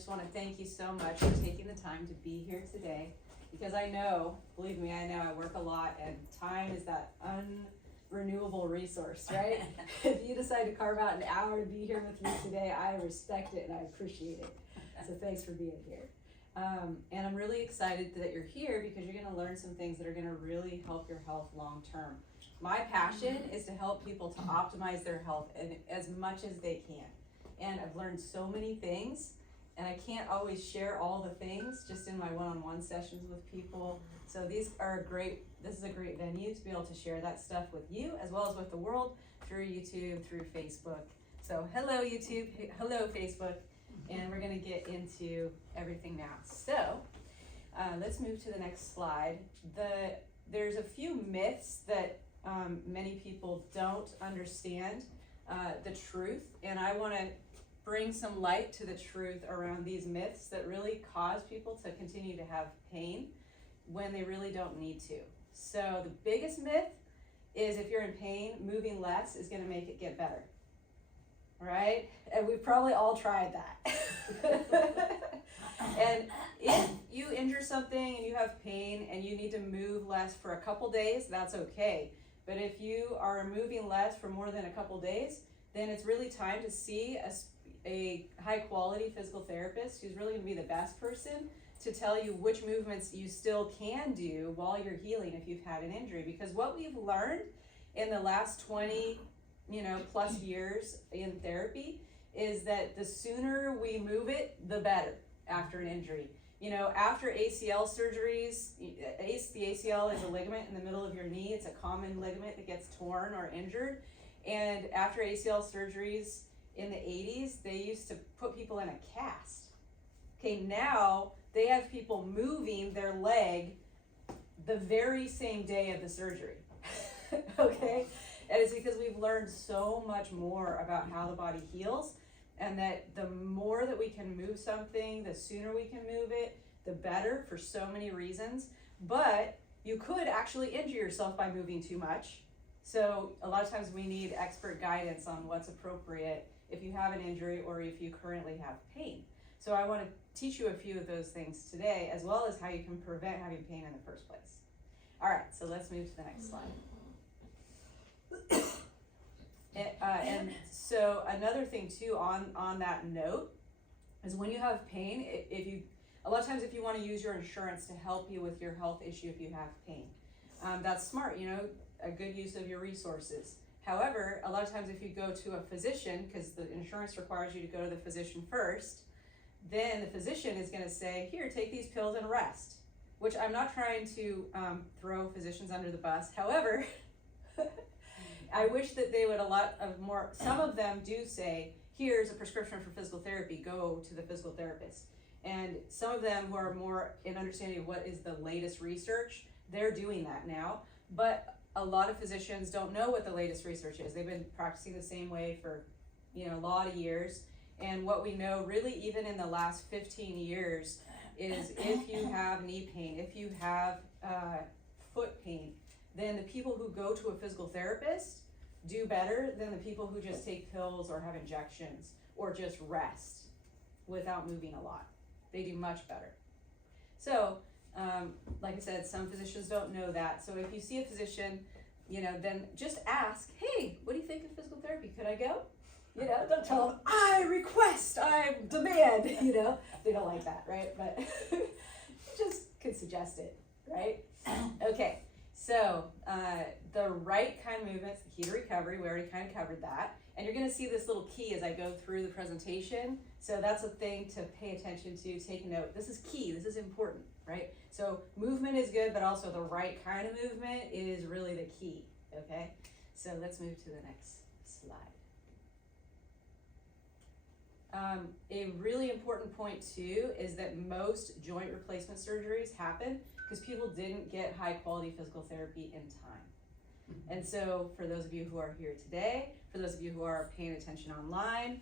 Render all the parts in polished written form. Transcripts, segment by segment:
just want to thank you so much for taking the time to be here today, because I know, believe me, I know I work a lot, and time is that unrenewable resource, right? If you decide to carve out an hour to be here with me today, I respect it and I appreciate it. So thanks for being here. And I'm really excited that you're here because you're going to learn some things that are going to really help your health long term. My passion is to help people to optimize their health as much as they can. And I've learned so many things, and I can't always share all the things just in my one-on-one sessions with people. So this is a great venue to be able to share that stuff with you as well as with the world through YouTube, through Facebook. So hello YouTube, hello Facebook, and we're gonna get into everything now. So let's move to the next slide. There's a few myths that many people don't understand the truth, and I wanna bring some light to the truth around these myths that really cause people to continue to have pain when they really don't need to. So the biggest myth is if you're in pain, moving less is going to make it get better, right? And we've probably all tried that. And if you injure something and you have pain and you need to move less for a couple days, that's okay. But if you are moving less for more than a couple days, then it's really time to see a high quality physical therapist who's really going to be the best person to tell you which movements you still can do while you're healing if you've had an injury. Because what we've learned in the last 20 plus years in therapy is that the sooner we move it, the better after an injury. After ACL surgeries, the ACL is a ligament in the middle of your knee. It's a common ligament that gets torn or injured. And after ACL surgeries in the 80s, they used to put people in a cast. Okay, now they have people moving their leg the very same day of the surgery. Okay? And it's because we've learned so much more about how the body heals, and that the more that we can move something, the sooner we can move it, the better for so many reasons. But you could actually injure yourself by moving too much. So a lot of times we need expert guidance on what's appropriate if you have an injury or if you currently have pain. So I want to teach you a few of those things today, as well as how you can prevent having pain in the first place. All right, so let's move to the next slide. And so another thing too on that note is when you have pain, a lot of times if you want to use your insurance to help you with your health issue if you have pain, that's smart, a good use of your resources. However, a lot of times if you go to a physician, because the insurance requires you to go to the physician first, then the physician is going to say, here, take these pills and rest, which I'm not trying to throw physicians under the bus. However, I wish that they would some of them do say, here's a prescription for physical therapy, go to the physical therapist. And some of them who are more in understanding of what is the latest research, they're doing that now. But a lot of physicians don't know what the latest research is. They've been practicing the same way for a lot of years. And what we know really even in the last 15 years is if you have knee pain, if you have foot pain, then the people who go to a physical therapist do better than the people who just take pills or have injections or just rest without moving a lot. They do much better. So, like I said, some physicians don't know that. So if you see a physician, then just ask, hey, what do you think of physical therapy? Could I go? Don't tell them, I request, I demand, they don't like that, right? But you just could suggest it, right? Okay, so the right kind of movements, the key to recovery, we already kind of covered that. And you're gonna see this little key as I go through the presentation. So that's a thing to pay attention to, take note. This is key, this is important, right? So movement is good, but also the right kind of movement is really the key, okay? So let's move to the next slide. A really important point too is that most joint replacement surgeries happen because people didn't get high quality physical therapy in time. And so for those of you who are here today, for those of you who are paying attention online,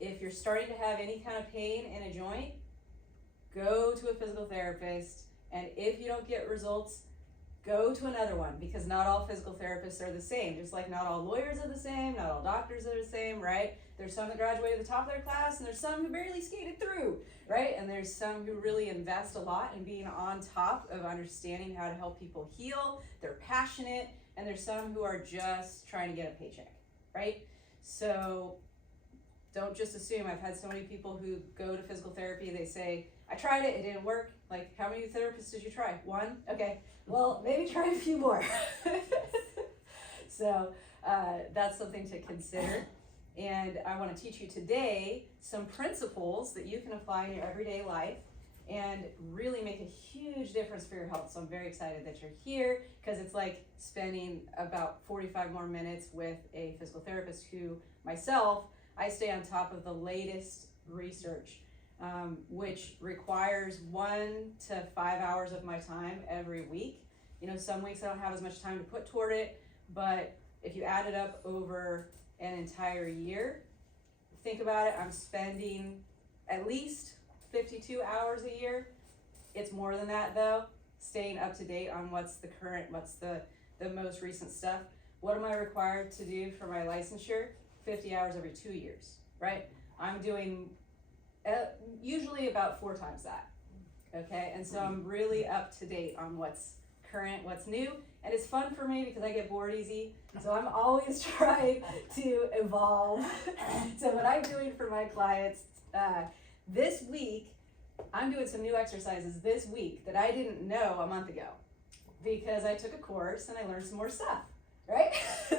if you're starting to have any kind of pain in a joint, go to a physical therapist. And if you don't get results, go to another one, because not all physical therapists are the same. Just like not all lawyers are the same, not all doctors are the same, right? There's some that graduated at the top of their class, and there's some who barely skated through, right? And there's some who really invest a lot in being on top of understanding how to help people heal. They're passionate, and there's some who are just trying to get a paycheck, right? So don't just assume. I've had so many people who go to physical therapy, they say, I tried it, it didn't work. Like, how many therapists did you try? One? Okay, well, maybe try a few more. So that's something to consider. And I want to teach you today some principles that you can apply in your everyday life and really make a huge difference for your health. So I'm very excited that you're here, because it's like spending about 45 more minutes with a physical therapist who, myself, I stay on top of the latest research, which requires 1 to 5 hours of my time every week. You know, some weeks I don't have as much time to put toward it, but if you add it up over an entire year, think about it, I'm spending at least 52 hours a year. It's more than that though, staying up to date on what's the most recent stuff. What am I required to do for my licensure? 50 hours every 2 years, right? I'm doing usually about 4 times that, okay? And so I'm really up to date on what's current, what's new, and it's fun for me because I get bored easy, so I'm always trying to evolve. So what I'm doing for my clients, this week, I'm doing some new exercises this week that I didn't know a month ago, because I took a course and I learned some more stuff, right?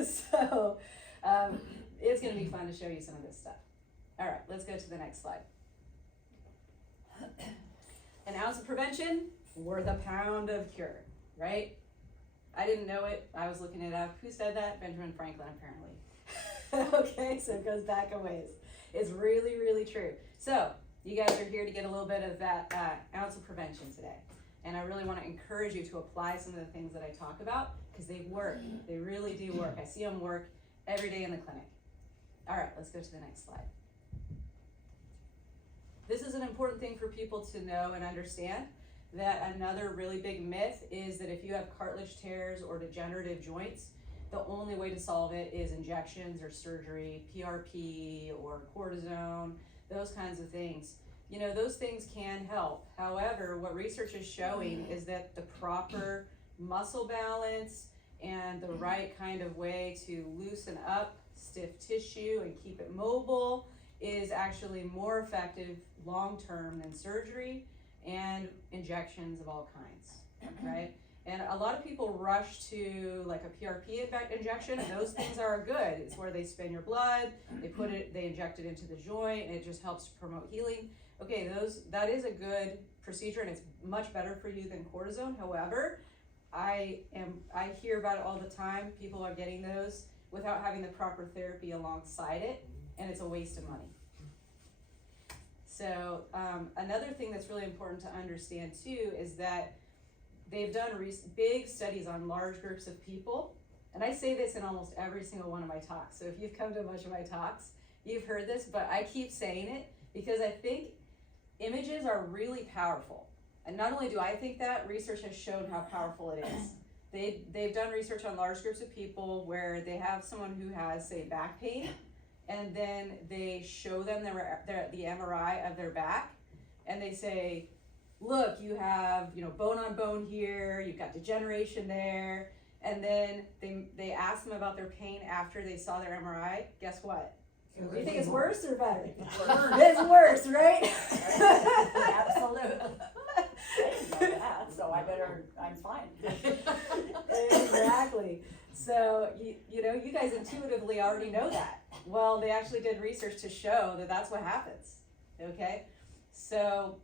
So it's gonna be fun to show you some of this stuff. All right, let's go to the next slide. An ounce of prevention worth a pound of cure, right? I didn't know it, I was looking it up. Who said that? Benjamin Franklin, apparently. Okay, so it goes back a ways. It's really, really true. So you guys are here to get a little bit of that ounce of prevention today. And I really want to encourage you to apply some of the things that I talk about, because they work. They really do work. I see them work every day in the clinic. All right, let's go to the next slide. This is an important thing for people to know and understand, that another really big myth is that if you have cartilage tears or degenerative joints, the only way to solve it is injections or surgery, PRP or cortisone, those kinds of things. You know, those things can help. However, what research is showing is that the proper muscle balance and the right kind of way to loosen up stiff tissue and keep it mobile is actually more effective long-term than surgery and injections of all kinds, right? And a lot of people rush to like a PRP injection, and those things are good. It's where they spin your blood, they inject it into the joint, and it just helps to promote healing. Okay, that is a good procedure, and it's much better for you than cortisone. However, I hear about it all the time. People are getting those without having the proper therapy alongside it, and it's a waste of money. So another thing that's really important to understand too is that they've done big studies on large groups of people, and I say this in almost every single one of my talks. So if you've come to a bunch of my talks, you've heard this, but I keep saying it because I think images are really powerful. And not only do I think that, research has shown how powerful it is. They've done research on large groups of people where they have someone who has, say, back pain, and then they show them the MRI of their back, and they say, look, you have, you know, bone on bone here, you've got degeneration there, and then they ask them about their pain after they saw their MRI. Guess what? Do you think it's worse or better? It's worse, right? Absolutely. I didn't know that, so I'm fine. Exactly. So, you know, you guys intuitively already know that. Well, they actually did research to show that that's what happens, okay? So,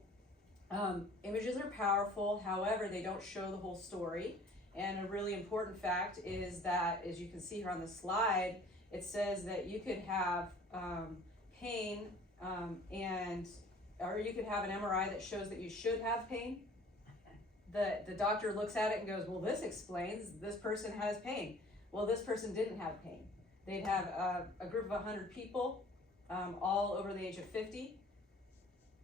images are powerful, however, they don't show the whole story. And a really important fact is that, as you can see here on the slide, it says that you could have pain or you could have an MRI that shows that you should have pain. The doctor looks at it and goes, well, this explains this person has pain. Well, this person didn't have pain. They'd have a group of 100 people, all over the age of 50.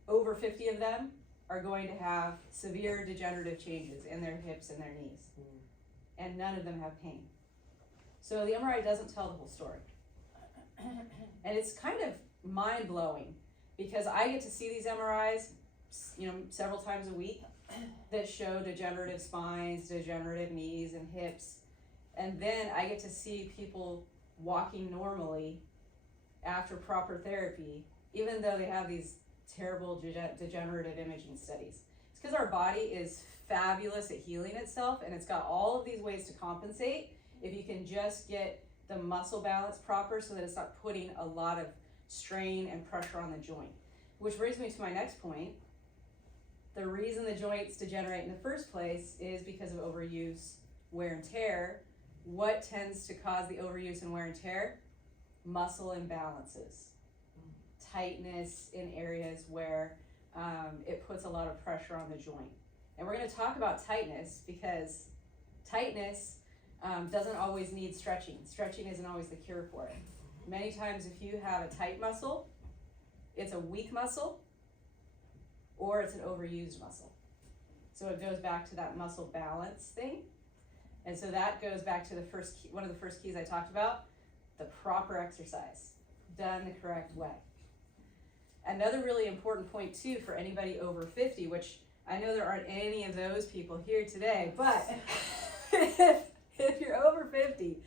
Over 50 of them are going to have severe degenerative changes in their hips and their knees. and none of them have pain. So the MRI doesn't tell the whole story. And it's kind of mind-blowing because I get to see these MRIs, several times a week that show degenerative spines, degenerative knees and hips. And then I get to see people walking normally after proper therapy, even though they have these terrible degenerative imaging studies. It's because our body is fabulous at healing itself, and it's got all of these ways to compensate if you can just get the muscle balance proper so that it's not putting a lot of strain and pressure on the joint. Which brings me to my next point. The reason the joints degenerate in the first place is because of overuse, wear and tear. What tends to cause the overuse and wear and tear? Muscle imbalances, tightness in areas where it puts a lot of pressure on the joint. And we're going to talk about tightness because tightness doesn't always need stretching. Stretching isn't always the cure for it. Many times if you have a tight muscle, it's a weak muscle or it's an overused muscle. So it goes back to that muscle balance thing. And so that goes back to the first key, one of the first keys I talked about, the proper exercise, done the correct way. Another really important point too for anybody over 50, which I know there aren't any of those people here today, but if you're over 50,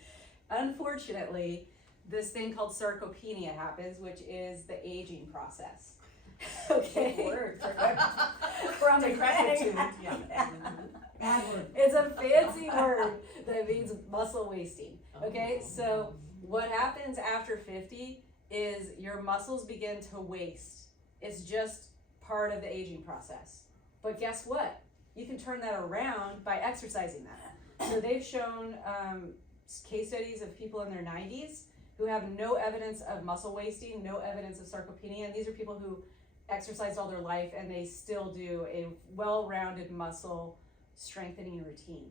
unfortunately, this thing called sarcopenia happens, which is the aging process. Okay. Big word. From the Decrepitude. It's a fancy word that means muscle wasting. Okay, so what happens after 50 is your muscles begin to waste. It's just part of the aging process. But guess what? You can turn that around by exercising that. So they've shown case studies of people in their 90s who have no evidence of muscle wasting, no evidence of sarcopenia, and these are people who exercised all their life and they still do a well-rounded muscle strengthening routine.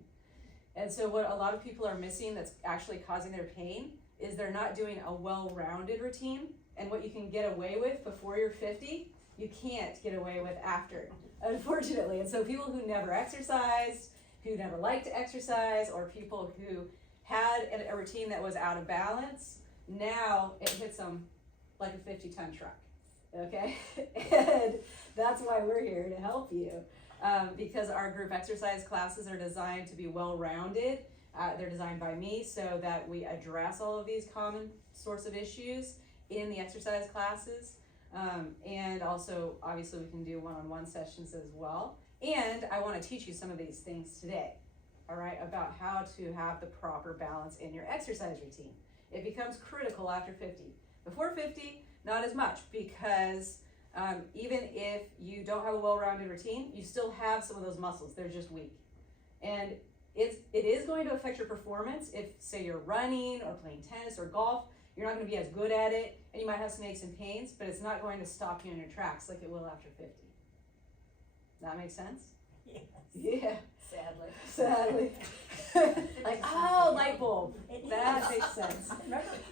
And so what a lot of people are missing that's actually causing their pain is they're not doing a well-rounded routine, and what you can get away with before you're 50, you can't get away with after, unfortunately. And so people who never exercised, who never liked to exercise, or people who had a routine that was out of balance, now it hits them like a 50-ton truck, okay? And that's why we're here to help you. Because our group exercise classes are designed to be well-rounded. They're designed by me so that we address all of these common sorts of issues in the exercise classes. And also, obviously, we can do one-on-one sessions as well. And I want to teach you some of these things today, all right, about how to have the proper balance in your exercise routine. It becomes critical after 50. Before 50, not as much, because even if you don't have a well-rounded routine, you still have some of those muscles. They're just weak. And it is going to affect your performance if, say, you're running or playing tennis or golf. You're not going to be as good at it, and you might have some aches and pains, but it's not going to stop you in your tracks like it will after 50. That makes sense? Yes. Yeah. Sadly. Like, oh, light bulb. That makes sense.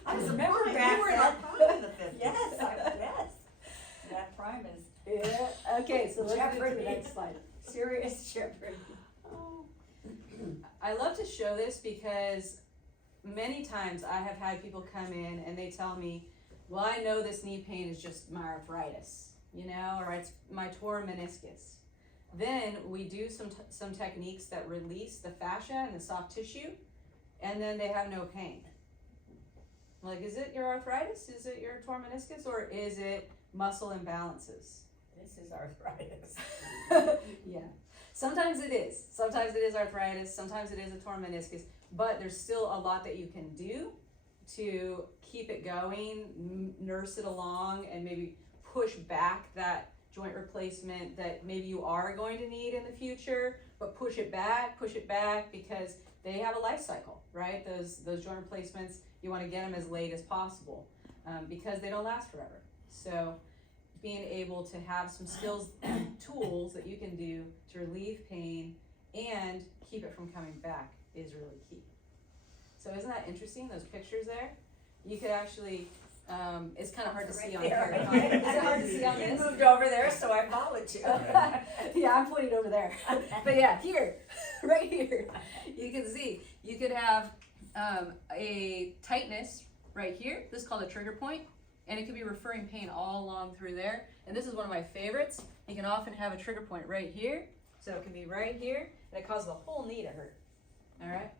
I remember back You were then. not part of the 50s. Yes. That prime is Yeah. Okay, so let's move to the Jeopardy. next slide. serious jeopardy. I love to show this because many times I have had people come in and they tell me, well, I know this knee pain is just my arthritis, or it's my torn meniscus. Then we do some techniques that release the fascia and the soft tissue, and then they have no pain. Like, is it your arthritis? Is it your torn meniscus? Or is it muscle imbalances? This is arthritis. Yeah. Sometimes it is. Sometimes it is arthritis. Sometimes it is a torn meniscus. But there's still a lot that you can do to keep it going, nurse it along, and maybe push back that joint replacement that maybe you are going to need in the future, but push it back because they have a life cycle, right? Those joint replacements, you want to get them as late as possible because they don't last forever. So being able to have some skills and tools that you can do to relieve pain and keep it from coming back is really key. So isn't that interesting, those pictures there? You could actually It's kind of hard to see on there. here. Is it hard to see on You this? moved over there, so I followed you. Yeah, I'm pointing over there. But yeah, here, right here, you can see, you could have a tightness right here. This is called a trigger point, and it could be referring pain all along through there. And this is one of my favorites. You can often have a trigger point right here. So it can be right here, and it causes the whole knee to hurt. All right?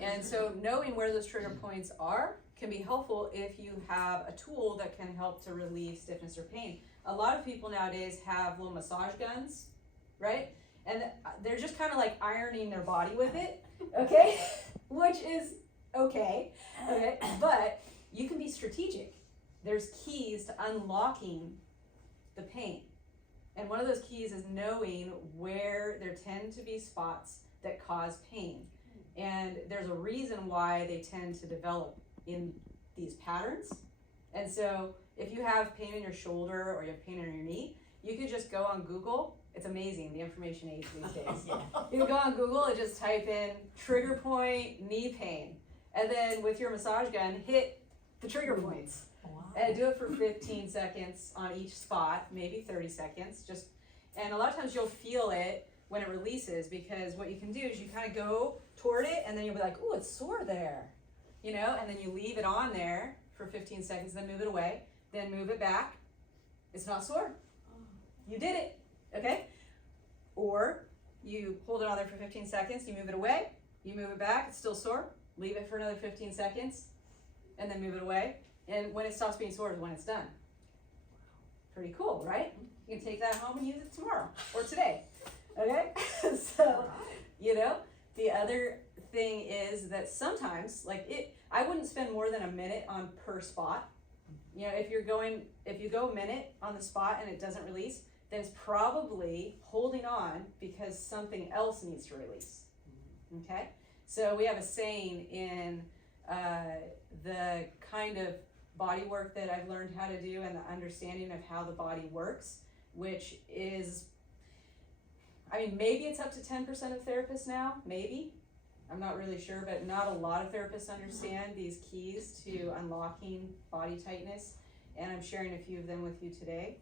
And so knowing where those trigger points are can be helpful if you have a tool that can help to relieve stiffness or pain. A lot of people nowadays have little massage guns, right? And they're just kind of like ironing their body with it, okay? Which is okay, but you can be strategic. There's keys to unlocking the pain. And one of those keys is knowing where there tend to be spots that cause pain. And there's a reason why they tend to develop in these patterns. And so if you have pain in your shoulder or you have pain in your knee, you could just go on Google. It's amazing, the information age these days. You can go on Google and just type in trigger point knee pain. And then with your massage gun, hit the trigger points. Wow. And do it for 15 seconds on each spot, maybe 30 seconds. And a lot of times you'll feel it when it releases, because what you can do is you kind of go toward it and then you'll be like, oh, it's sore there. You know, and then you leave it on there for 15 seconds, then move it away, then move it back. It's not sore. You did it, okay? Or you hold it on there for 15 seconds, you move it away, you move it back, it's still sore, leave it for another 15 seconds, and then move it away. And when it stops being sore is when it's done. Pretty cool, right? You can take that home and use it tomorrow or today, okay? So, you know, the other thing is that sometimes, I wouldn't spend more than a minute on per spot. You know, if you go a minute on the spot and it doesn't release, then it's probably holding on because something else needs to release. Okay? So we have a saying in the kind of body work that I've learned how to do and the understanding of how the body works, which is, I mean, maybe it's up to 10% of therapists now, maybe. I'm not really sure, but not a lot of therapists understand these keys to unlocking body tightness, and I'm sharing a few of them with you today.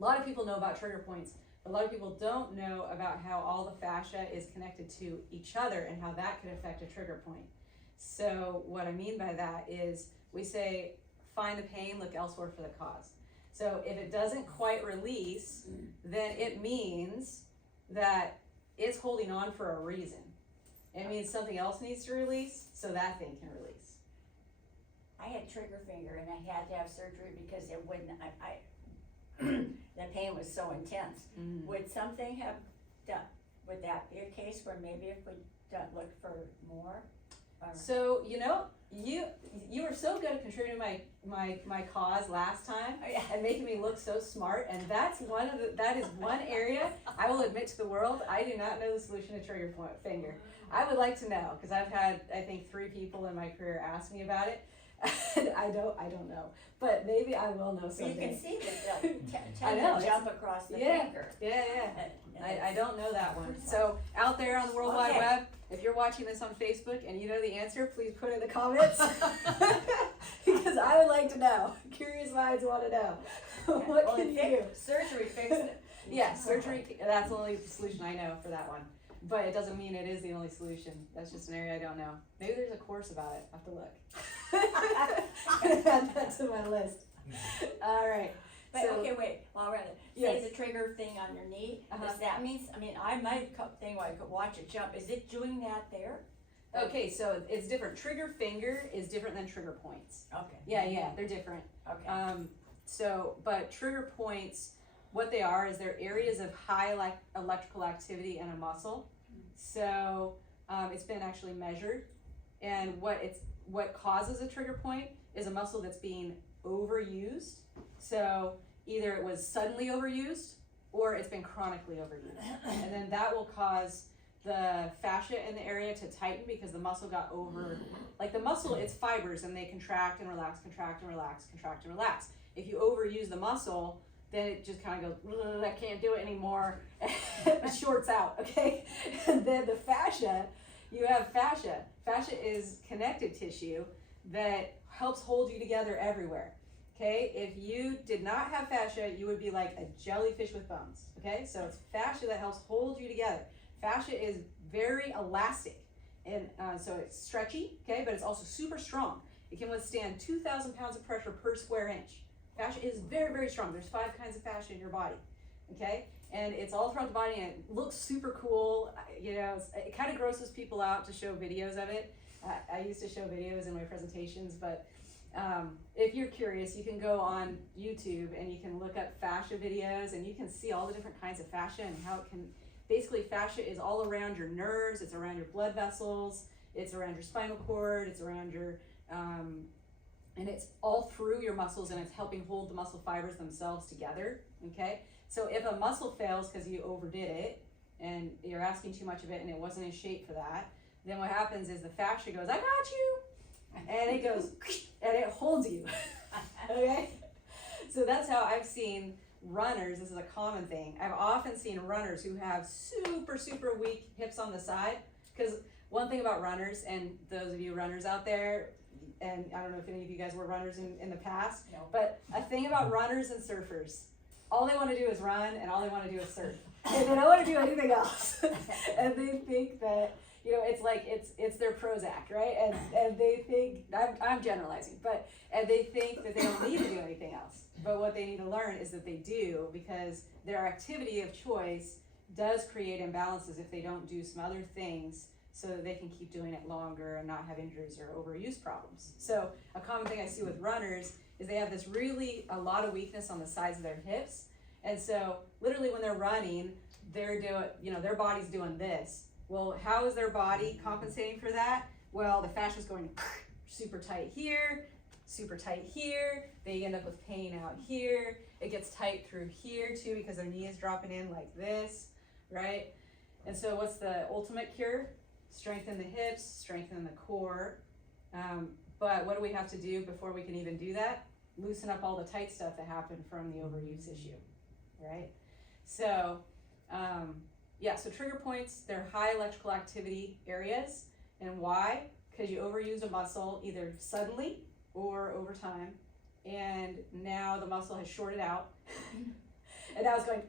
A lot of people know about trigger points, but a lot of people don't know about how all the fascia is connected to each other and how that could affect a trigger point. So what I mean by that is we say, find the pain, look elsewhere for the cause. So if it doesn't quite release, then it means that it's holding on for a reason. It means something else needs to release, so that thing can release. I had trigger finger and I had to have surgery because it wouldn't, the pain was so intense. Would something have done, would that be a case where maybe if we looked for more? Or? So, you know, you were so good at contributing my cause last time and making me look so smart, and that is one area I will admit to the world, I do not know the solution to trigger finger. I would like to know, because I've had, I think, 3 people in my career ask me about it. And I don't know, but maybe I will know someday. You can see that they'll I know, tend to jump across the finger. Yeah. I don't know that one. So out there on the World Wide Web, if you're watching this on Facebook and you know the answer, please put it in the comments. Because I would like to know. Curious minds want to know. What can you do? Surgery fixed it. Yeah, surgery, that's the only solution I know for that one. But it doesn't mean it is the only solution. That's just an area I don't know. Maybe there's a course about it. I'll have to look. Add that to my list. All right. But so, okay, wait, while we're at it, yes. say the trigger thing on your knee, does that mean, I mean, I might thing where I could watch it jump, is it doing that there? Okay, so it's different. Trigger finger is different than trigger points. Okay. Yeah, they're different. Okay. But trigger points, what they are is they're areas of high electrical activity in a muscle. So it's been actually measured, and what causes a trigger point is a muscle that's being overused. So either it was suddenly overused or it's been chronically overused, and then that will cause the fascia in the area to tighten because the muscle got over. Like the muscle, it's fibers and they contract and relax, contract and relax, contract and relax. If you overuse the muscle, then it just kind of goes, I can't do it anymore, it shorts out, okay? And then the fascia, you have fascia. Fascia is connective tissue that helps hold you together everywhere. Okay, if you did not have fascia, you would be like a jellyfish with bones. Okay, so it's fascia that helps hold you together. Fascia is very elastic, and so it's stretchy, okay, but it's also super strong. It can withstand 2,000 pounds of pressure per square inch. Fascia is very, very strong. There's 5 kinds of fascia in your body, okay? And it's all throughout the body, and it looks super cool. You know, it kind of grosses people out to show videos of it. I used to show videos in my presentations, but if you're curious, you can go on YouTube and you can look up fascia videos, and you can see all the different kinds of fascia and how it can, basically fascia is all around your nerves, it's around your blood vessels, it's around your spinal cord, it's around your, and it's all through your muscles, and it's helping hold the muscle fibers themselves together, okay? So if a muscle fails because you overdid it, and you're asking too much of it and it wasn't in shape for that, then what happens is the fascia goes, I got you! And it goes, and it holds you, okay? So that's how I've seen runners, this is a common thing. I've often seen runners who have super, super weak hips on the side, because one thing about runners, and those of you runners out there, and I don't know if any of you guys were runners in the past, No. but a thing about runners and surfers, all they want to do is run, and all they want to do is surf. And they don't want to do anything else. And they think that, you know, it's like, it's their Prozac, right? And they think, I'm generalizing, but, and they think that they don't need to do anything else. But what they need to learn is that they do, because their activity of choice does create imbalances if they don't do some other things, so that they can keep doing it longer and not have injuries or overuse problems. So a common thing I see with runners is they have this really, a lot of weakness on the sides of their hips. And so literally when they're running, they're doing, you know, their body's doing this. Well, how is their body compensating for that? Well, the fascia's going super tight here, super tight here. They end up with pain out here. It gets tight through here too, because their knee is dropping in like this, right? And so what's the ultimate cure? Strengthen the hips, strengthen the core. But what do we have to do before we can even do that? Loosen up all the tight stuff that happened from the overuse issue, right? So, yeah, so trigger points, they're high electrical activity areas. And why? Because you overuse a muscle either suddenly or over time. And now the muscle has shorted out. And now it's going,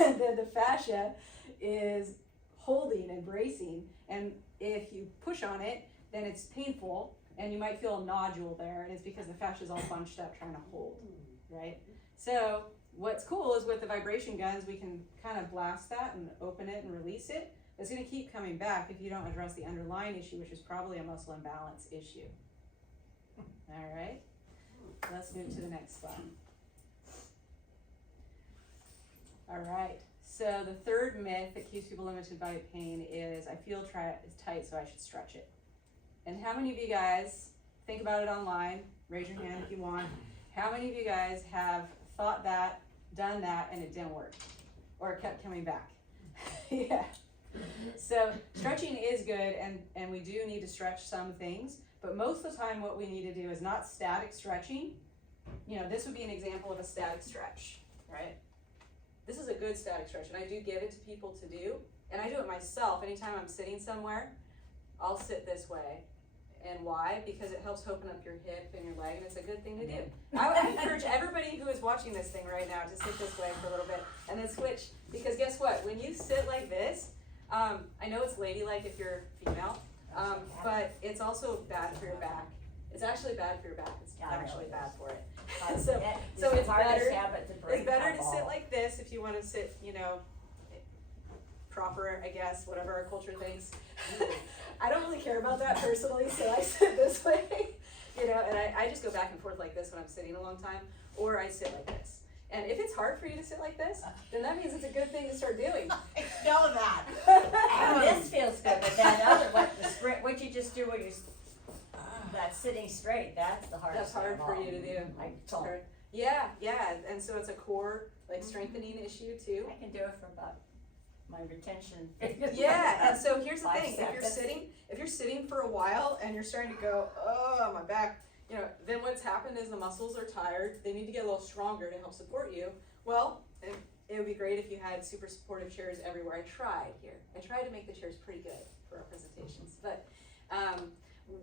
and then the fascia is holding and bracing, and if you push on it, then it's painful, and you might feel a nodule there, and it's because the fascia is all bunched up trying to hold, right? So what's cool is with the vibration guns, we can kind of blast that and open it and release it. It's going to keep coming back if you don't address the underlying issue, which is probably a muscle imbalance issue. All right, let's move to the next slide. All right, so the third myth that keeps people limited by pain is, I feel tight, so I should stretch it. And how many of you guys, think about it online, raise your hand if you want, how many of you guys have thought that, done that, and it didn't work? Or it kept coming back? Yeah. So stretching is good, and we do need to stretch some things, but most of the time what we need to do is not static stretching. You know, this would be an example of a static stretch, right? This is a good static stretch, and I do give it to people to do, and I do it myself. Anytime I'm sitting somewhere, I'll sit this way. And why? Because it helps open up your hip and your leg, and it's a good thing to do. I would encourage everybody who is watching this thing right now to sit this way for a little bit, and then switch, because guess what? When you sit like this, I know it's ladylike if you're female, but it's also bad for your back. It's actually bad for your back. It's actually bad for it. So it's better to sit like this if you want to sit, you know, proper, I guess, whatever our culture thinks. I don't really care about that personally, so I sit this way, you know, and I just go back and forth like this when I'm sitting a long time, or I sit like this. And if it's hard for you to sit like this, then that means it's a good thing to start doing. I know that. This feels good, but that other, what you just do when you, that sitting straight, that's the hardest. That's hard for you to do. Yeah, and so it's a core, like, strengthening issue too. I can do it for about my retention. Yeah, and so here's the 5 thing, seconds. if you're sitting for a while and you're starting to go, oh, my back, you know, then what's happened is the muscles are tired, they need to get a little stronger to help support you. Well, it would be great if you had super supportive chairs everywhere. I tried to make the chairs pretty good for our presentations, but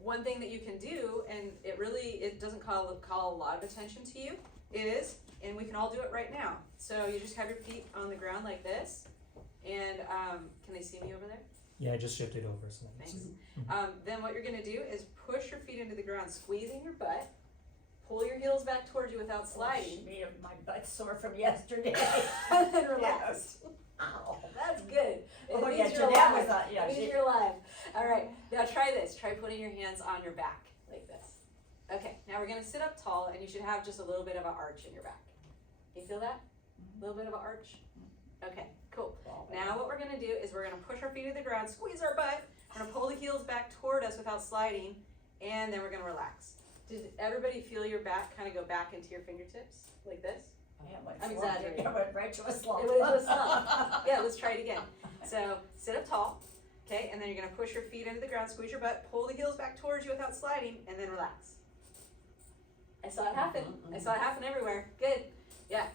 One thing that you can do, and it doesn't call a lot of attention to you, is, and we can all do it right now. So you just have your feet on the ground like this, and can they see me over there? Yeah, I just shifted over so I can Thanks. see. Then what you're gonna do is push your feet into the ground, squeezing your butt, pull your heels back towards you without sliding, My butt's sore from yesterday. and then relax. Ow. That's good. It Oh, means yeah, you're Jeanette alive. was It means you're alive. All right, now try this. Try putting your hands on your back like this. Okay, now we're gonna sit up tall, and you should have just a little bit of an arch in your back. You feel that? A little bit of an arch? Okay, cool. Now what we're gonna do is we're gonna push our feet to the ground, squeeze our butt, we're gonna pull the heels back toward us without sliding, and then we're gonna relax. Did everybody feel your back kind of go back into your fingertips like this? I'm exaggerating. It went right to a slump. It went to a slump. Yeah, let's try it again. So sit up tall, okay, and then you're gonna push your feet into the ground, squeeze your butt, pull the heels back towards you without sliding, and then relax. I saw it happen. I saw it happen everywhere. Good. Yeah.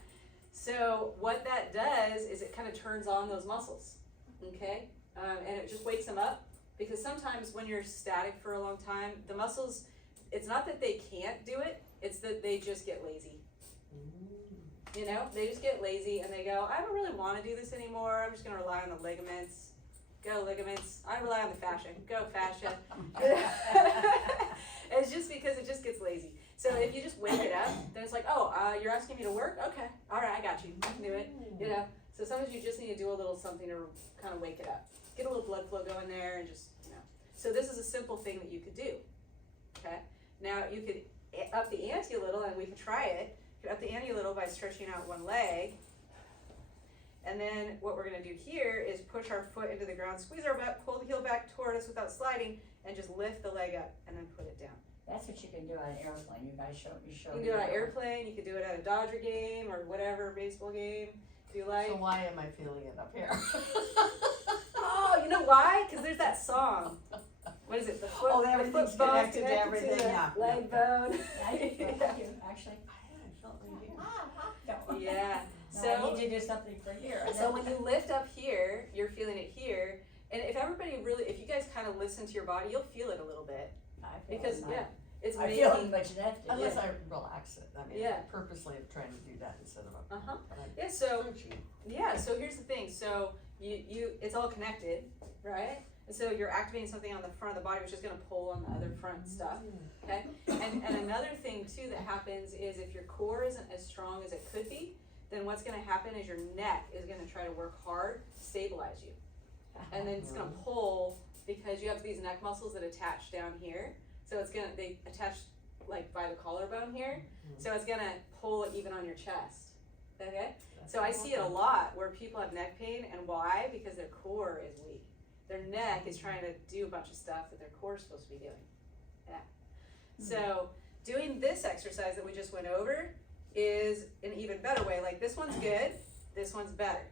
So what that does is it kind of turns on those muscles, okay, and it just wakes them up, because sometimes when you're static for a long time, the muscles, it's not that they can't do it, it's that they just get lazy. You know, they just get lazy and they go, I don't really want to do this anymore. I'm just going to rely on the ligaments. Go ligaments. I rely on the fascia. Go fascia. It's just because it just gets lazy. So if you just wake it up, then it's like, oh, you're asking me to work? Okay. All right, I got you. I can do it. You know, so sometimes you just need to do a little something to kind of wake it up. Get a little blood flow going there and just, you know. So this is a simple thing that you could do. Okay. Now you could up the ante a little, and we could try it. You could up the ante a little by stretching out one leg. And then what we're going to do here is push our foot into the ground, squeeze our butt, pull the heel back toward us without sliding, and just lift the leg up and then put it down. That's what you can do on an airplane. You guys showed me. You can do it on an airplane, you could do it at a Dodger game or whatever, baseball game, if you like. So why am I feeling it up here? Oh, you know why? Because there's that song. What is it? The foot, Oh, the everything's foot bone's connected to everything, the yeah. leg bone. I do, actually. I felt right here. No. Yeah. No, So I need to do something for here. So when you lift up here, you're feeling it here. And if everybody really, if you guys kind of listen to your body, you'll feel it a little bit. I feel Because, it, yeah, it's I making. feel it, but Jeanette did. Unless I relax it. I mean, Yeah. purposely I'm trying to do that instead of a. Uh-huh. but I'm Yeah, so, searching. yeah, so here's the thing. So it's all connected, right? And so you're activating something on the front of the body, which is going to pull on the other front stuff, okay? And another thing, too, that happens is if your core isn't as strong as it could be, then what's going to happen is your neck is going to try to work hard to stabilize you. And then it's going to pull, because you have these neck muscles that attach down here. So they attach like by the collarbone here. So it's going to pull even on your chest, okay? So I see it a lot where people have neck pain, and why? Because their core is weak. Their neck is trying to do a bunch of stuff that their core is supposed to be doing. Yeah. So doing this exercise that we just went over is an even better way. Like this one's good, this one's better.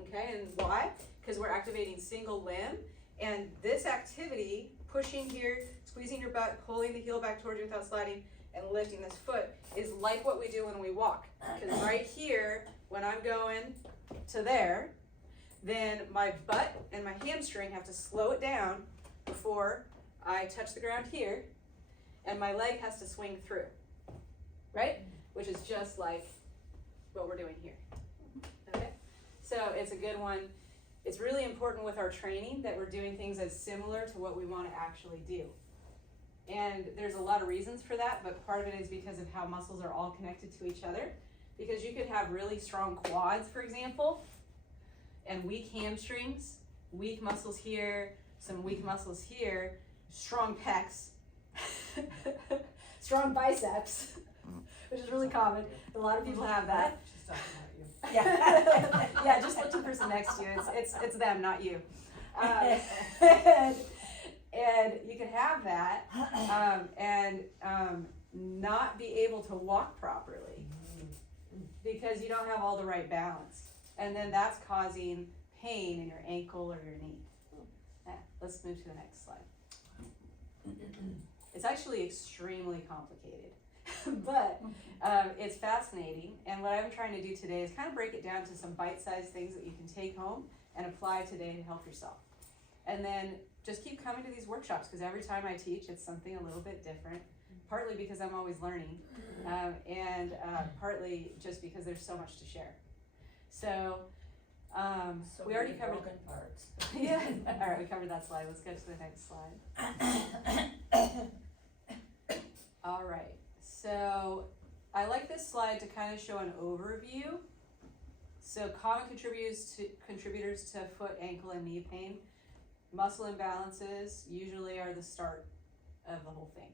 Okay, and why? Because we're activating single limb, and this activity, pushing here, squeezing your butt, pulling the heel back towards you without sliding, and lifting this foot is like what we do when we walk. Because right here, when I'm going to there, then my butt and my hamstring have to slow it down before I touch the ground here, and my leg has to swing through, right? Which is just like what we're doing here, okay? So it's a good one. It's really important with our training that we're doing things as similar to what we want to actually do. And there's a lot of reasons for that, but part of it is because of how muscles are all connected to each other. Because you could have really strong quads, for example, and weak hamstrings, weak muscles here, some weak muscles here, strong pecs, strong biceps, which is really common. A lot of people have that. She's talking about you. Yeah, yeah. Just look to the person next to you. It's them, not you. And you can have that and not be able to walk properly because you don't have all the right balance, and then that's causing pain in your ankle or your knee. Yeah, let's move to the next slide. It's actually extremely complicated, but it's fascinating. And what I'm trying to do today is kind of break it down to some bite-sized things that you can take home and apply today to help yourself. And then just keep coming to these workshops, because every time I teach, it's something a little bit different. Partly because I'm always learning, and partly just because there's so much to share. So, So we already many covered. broken parts. Yeah. All right, we covered that slide. Let's go to the next slide. All right. So, I like this slide to kind of show an overview. So, common contributors to foot, ankle, and knee pain. Muscle imbalances usually are the start of the whole thing.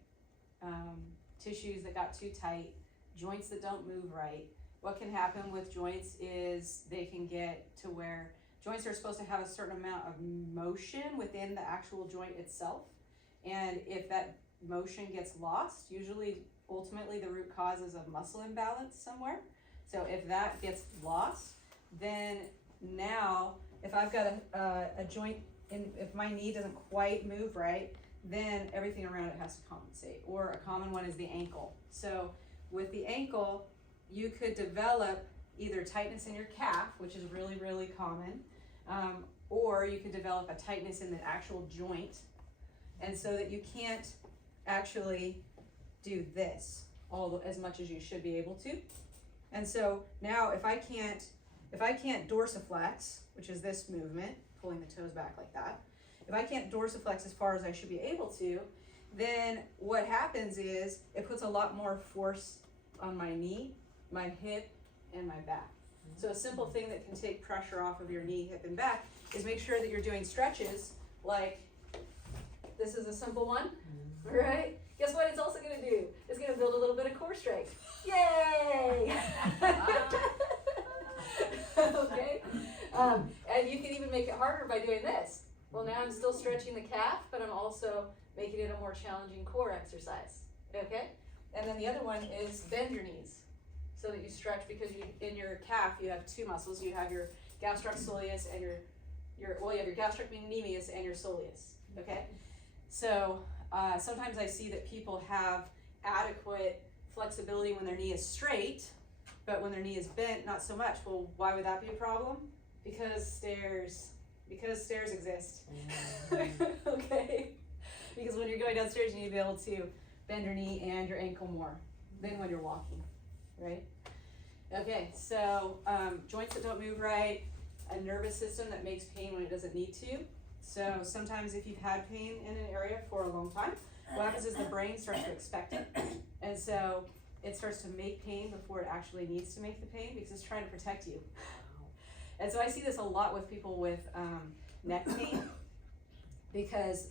Tissues that got too tight, joints that don't move right. What can happen with joints is they can get to where joints are supposed to have a certain amount of motion within the actual joint itself. And if that motion gets lost, usually ultimately the root cause is a muscle imbalance somewhere. So if that gets lost, then now if I've got a joint, if my knee doesn't quite move right, then everything around it has to compensate. Or a common one is the ankle. So with the ankle, you could develop either tightness in your calf, which is really, really common, or you could develop a tightness in the actual joint, and so that you can't actually do this as much as you should be able to. And so now if I can't dorsiflex, which is this movement, pulling the toes back like that, if I can't dorsiflex as far as I should be able to, then what happens is it puts a lot more force on my knee, my hip, and my back. So a simple thing that can take pressure off of your knee, hip, and back is make sure that you're doing stretches like this is a simple one, right? Guess what it's also gonna do? It's gonna build a little bit of core strength. Yay! Okay? And you can even make it harder by doing this. Well, now I'm still stretching the calf, but I'm also making it a more challenging core exercise, okay? And then the other one is bend your knees so that you stretch, because in your calf you have two muscles. You have your gastrocsoleus and you have your gastrocnemius and your soleus, okay? So sometimes I see that people have adequate flexibility when their knee is straight, but when their knee is bent, not so much. Well, why would that be a problem? Because stairs exist. Okay? Because when you're going downstairs, you need to be able to bend your knee and your ankle more than when you're walking, right? Okay, so joints that don't move right, a nervous system that makes pain when it doesn't need to. So sometimes if you've had pain in an area for a long time, what happens is the brain starts to expect it. And so it starts to make pain before it actually needs to make the pain, because it's trying to protect you. And so I see this a lot with people with neck pain, because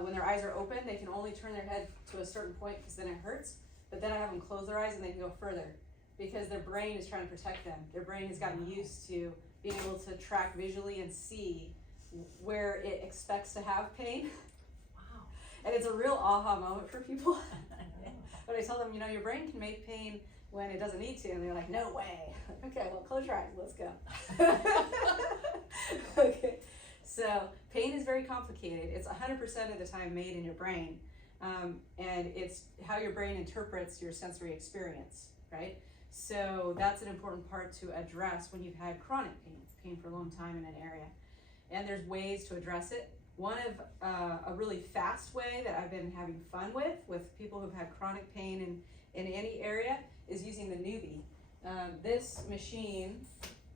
when their eyes are open, they can only turn their head to a certain point because then it hurts. But then I have them close their eyes and they can go further, because their brain is trying to protect them. Their brain has gotten used to being able to track visually and see where it expects to have pain. Wow. And it's a real aha moment for people. But I tell them, your brain can make pain when it doesn't need to, and they're like, no way. Okay, well, close your eyes, let's go. Okay, so pain is very complicated. It's 100% of the time made in your brain, and it's how your brain interprets your sensory experience, right? So that's an important part to address when you've had chronic pain for a long time in an area. And there's ways to address it. One of a really fast way that I've been having fun with people who've had chronic pain in any area is using the Newbie. This machine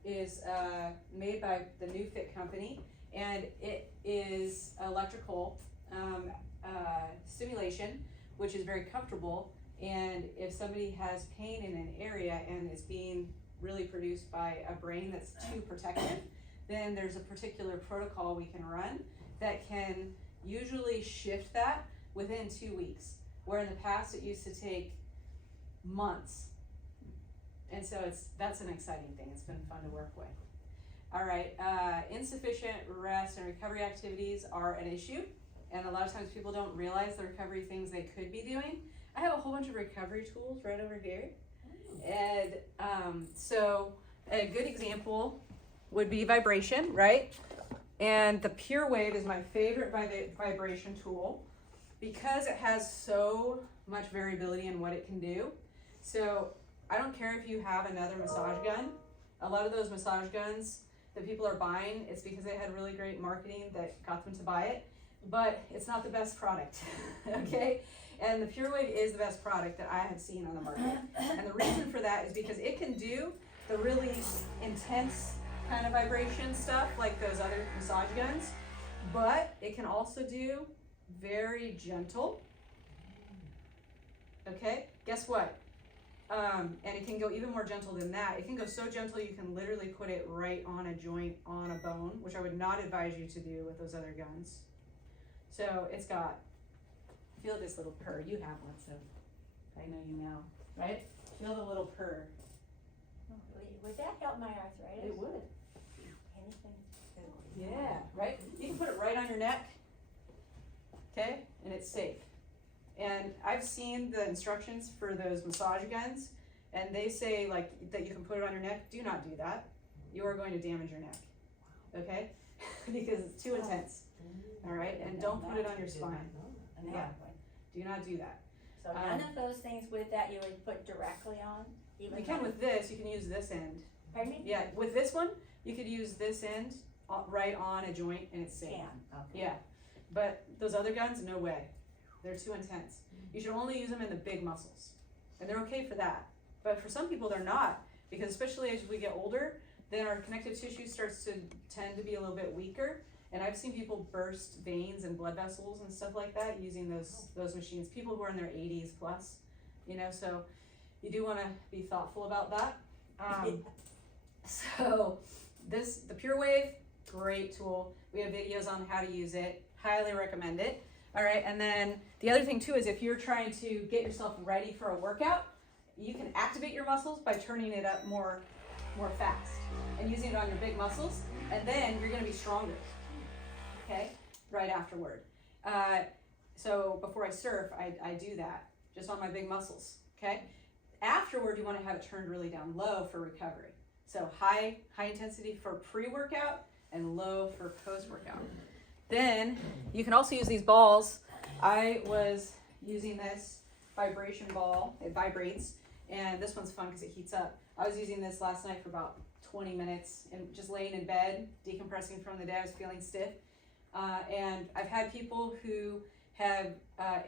is made by the New Fit company, and it is electrical stimulation, which is very comfortable. And if somebody has pain in an area and it's being really produced by a brain that's too protective, then there's a particular protocol we can run that can usually shift that within 2 weeks, where in the past it used to take months. And so that's an exciting thing. It's been fun to work with. All right, insufficient rest and recovery activities are an issue, and a lot of times people don't realize the recovery things they could be doing. I have a whole bunch of recovery tools right over here. And so a good example would be vibration, right? And the Pure Wave is my favorite vibration tool because it has so much variability in what it can do. So I don't care if you have another massage gun. A lot of those massage guns that people are buying, it's because they had really great marketing that got them to buy it. but it's not the best product, okay? And the PureWave is the best product that I have seen on the market. And the reason for that is because it can do the really intense kind of vibration stuff like those other massage guns, but it can also do very gentle, okay? Guess what? And it can go even more gentle than that. It can go so gentle you can literally put it right on a joint, on a bone, which I would not advise you to do with those other guns. So it's got, feel this little purr. You have one, so I know you know, right? Feel the little purr. Would that help my arthritis? It would. Anything? Yeah, right? You can put it right on your neck, okay? And it's safe. And I've seen the instructions for those massage guns, and they say like that you can put it on your neck. Do not do that. You are going to damage your neck, okay? Because it's too intense, all right? And don't put it on your spine. Yeah, do not do that. So none of those things with that you would put directly on? Even You can with this, you can use this end. Pardon me? Yeah, with this one, you could use this end right on a joint and it's safe. Can, okay. Yeah, but those other guns, no way. They're too intense. You should only use them in the big muscles. And they're okay for that. But for some people, they're not. Because especially as we get older, then our connective tissue starts to tend to be a little bit weaker. And I've seen people burst veins and blood vessels and stuff like that using those machines. People who are in their 80s plus, you know, so you do want to be thoughtful about that. So the PureWave, great tool. We have videos on how to use it. Highly recommend it. All right, and then the other thing too is if you're trying to get yourself ready for a workout, you can activate your muscles by turning it up more fast and using it on your big muscles, and then you're gonna be stronger, okay, right afterward. So before I surf, I do that just on my big muscles, okay? Afterward, you wanna have it turned really down low for recovery. So high intensity for pre-workout and low for post-workout. Then you can also use these balls. I was using this vibration ball. It vibrates, and this one's fun because it heats up. I was using this last night for about 20 minutes and just laying in bed, decompressing from the day. I was feeling stiff. And I've had people who have